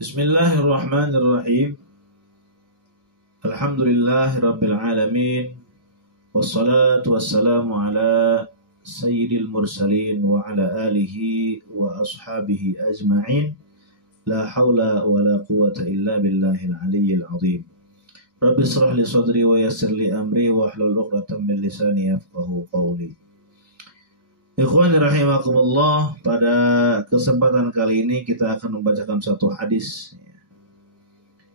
Bismillahirrahmanirrahim. Alhamdulillahirabbil alamin. Wassalatu wassalamu ala sayyidil mursalin wa ala alihi wa ashabihi ajma'in. La haula wa la quwwata illa billahil aliyyil azim. Rabbi shrah li sadri wa yassir li amri wa hlul 'uqdatam min lisani yafqahu qawli. Ikhwani rahimakumullah, pada kesempatan kali ini kita akan membacakan satu hadis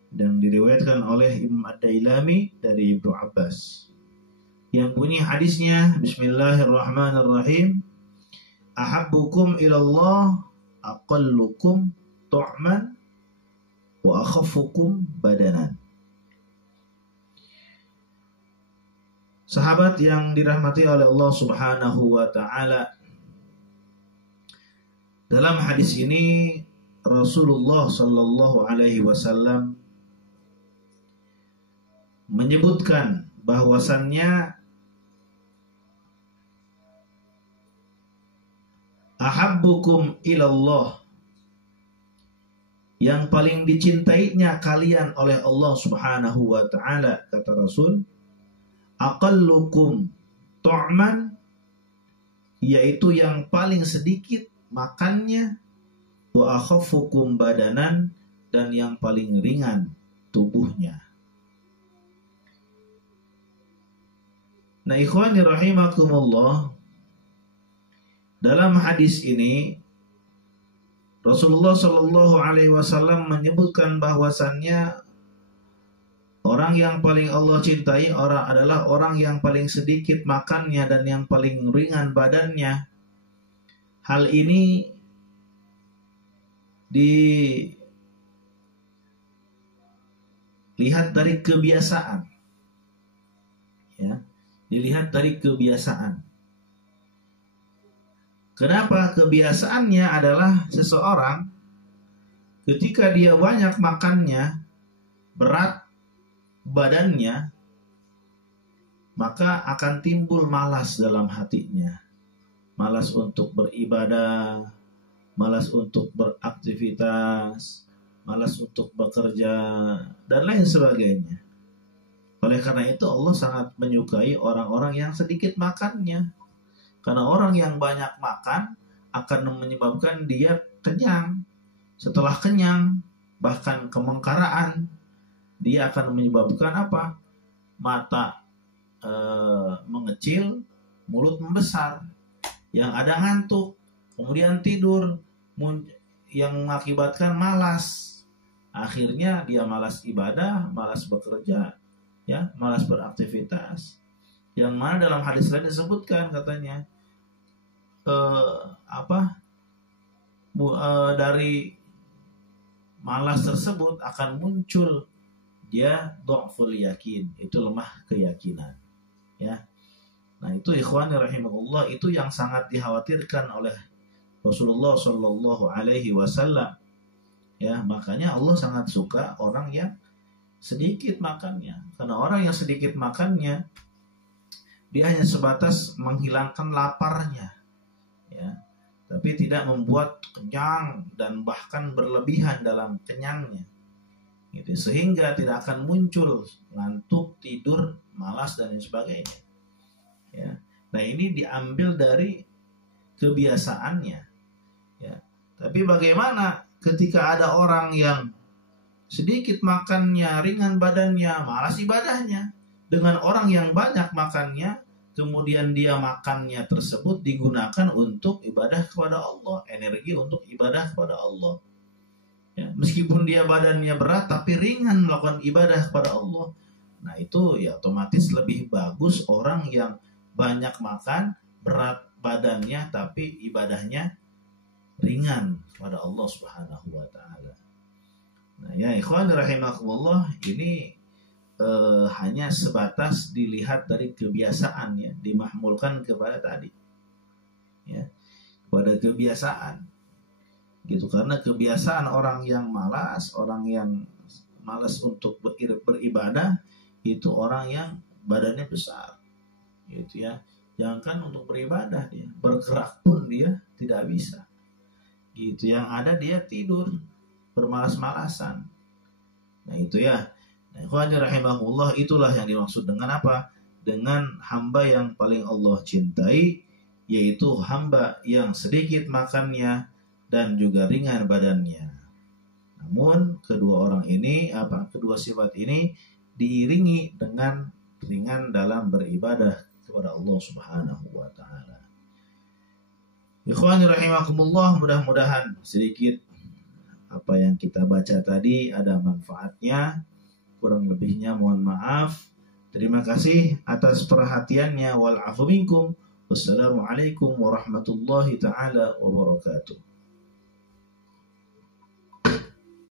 yang diriwayatkan oleh Imam Ad-Dailami dari Ibnu Abbas. Yang bunyi hadisnya, Bismillahirrahmanirrahim. Ahabbukum ilallah aqallukum tu'man wa akhaffukum badanan. Sahabat yang dirahmati oleh Allah Subhanahu wa ta'ala, dalam hadis ini Rasulullah sallallahu alaihi wasallam menyebutkan bahwasannya ahabbukum ilallah, yang paling dicintainya kalian oleh Allah Subhanahu wa ta'ala, kata Rasul, aqallukum tu'man, yaitu yang paling sedikit makannya, wa akhaffukum badanan, dan yang paling ringan tubuhnya. Nah, ikhwani rahimakumullah, dalam hadis ini Rasulullah Shallallahu Alaihi Wasallam menyebutkan bahwasannya orang yang paling Allah cintai adalah orang yang paling sedikit makannya dan yang paling ringan badannya. Hal ini dilihat dari kebiasaan, ya, dilihat dari kebiasaan. Kenapa? Kebiasaannya adalah seseorang ketika dia banyak makannya, berat badannya, maka akan timbul malas dalam hatinya. Malas untuk beribadah, malas untuk beraktivitas, malas untuk bekerja, dan lain sebagainya. Oleh karena itu Allah sangat menyukai orang-orang yang sedikit makannya. Karena orang yang banyak makan akan menyebabkan dia kenyang. Setelah kenyang, bahkan kemengkaraan, dia akan menyebabkan apa? Mata mengecil, mulut membesar, yang ada ngantuk, kemudian tidur, yang mengakibatkan malas. Akhirnya dia malas ibadah, malas bekerja, ya, malas beraktivitas. Yang mana dalam hadis lain disebutkan katanya dari malas tersebut akan muncul dia dhaful yakin, itu lemah keyakinan, ya. Nah, itu ikhwani rahimahullah, itu yang sangat dikhawatirkan oleh Rasulullah Shallallahu Alaihi Wasallam, ya. Makanya Allah sangat suka orang yang sedikit makannya, karena orang yang sedikit makannya dia hanya sebatas menghilangkan laparnya, ya, tapi tidak membuat kenyang dan bahkan berlebihan dalam kenyangnya, gitu, sehingga tidak akan muncul ngantuk, tidur, malas, dan lain sebagainya, ya. Nah, ini diambil dari kebiasaannya, ya. Tapi bagaimana ketika ada orang yang sedikit makannya, ringan badannya, malas ibadahnya, dengan orang yang banyak makannya, kemudian dia makannya tersebut digunakan untuk ibadah kepada Allah, energi untuk ibadah kepada Allah, ya, meskipun dia badannya berat tapi ringan melakukan ibadah kepada Allah. Nah, itu ya otomatis lebih bagus orang yang banyak makan, berat badannya tapi ibadahnya ringan kepada Allah Subhanahu wa ta'ala. Nah, ya ikhwan rahimakumullah, ini hanya sebatas dilihat dari kebiasaan, ya, dimahmulkan kepada tadi, ya, kepada kebiasaan, gitu. Karena kebiasaan orang yang malas, orang yang malas untuk beribadah, itu orang yang badannya besar, gitu, ya. Jangankan untuk beribadah, dia bergerak pun dia tidak bisa, gitu. Yang ada dia tidur, bermalas-malasan. Nah itu ya. Nah, ikhwani rahimahullah, itulah yang dimaksud dengan apa? Dengan hamba yang paling Allah cintai, yaitu hamba yang sedikit makannya dan juga ringan badannya. Namun kedua orang ini, kedua sifat ini diiringi dengan ringan dalam beribadah kepada Allah Subhanahu wa taala. Ikhwani rahimakumullah, mudah-mudahan sedikit apa yang kita baca tadi ada manfaatnya. Kurang lebihnya mohon maaf. Terima kasih atas perhatiannya. Wal afu minkum. Wassalamualaikum warahmatullahi taala wabarakatuh.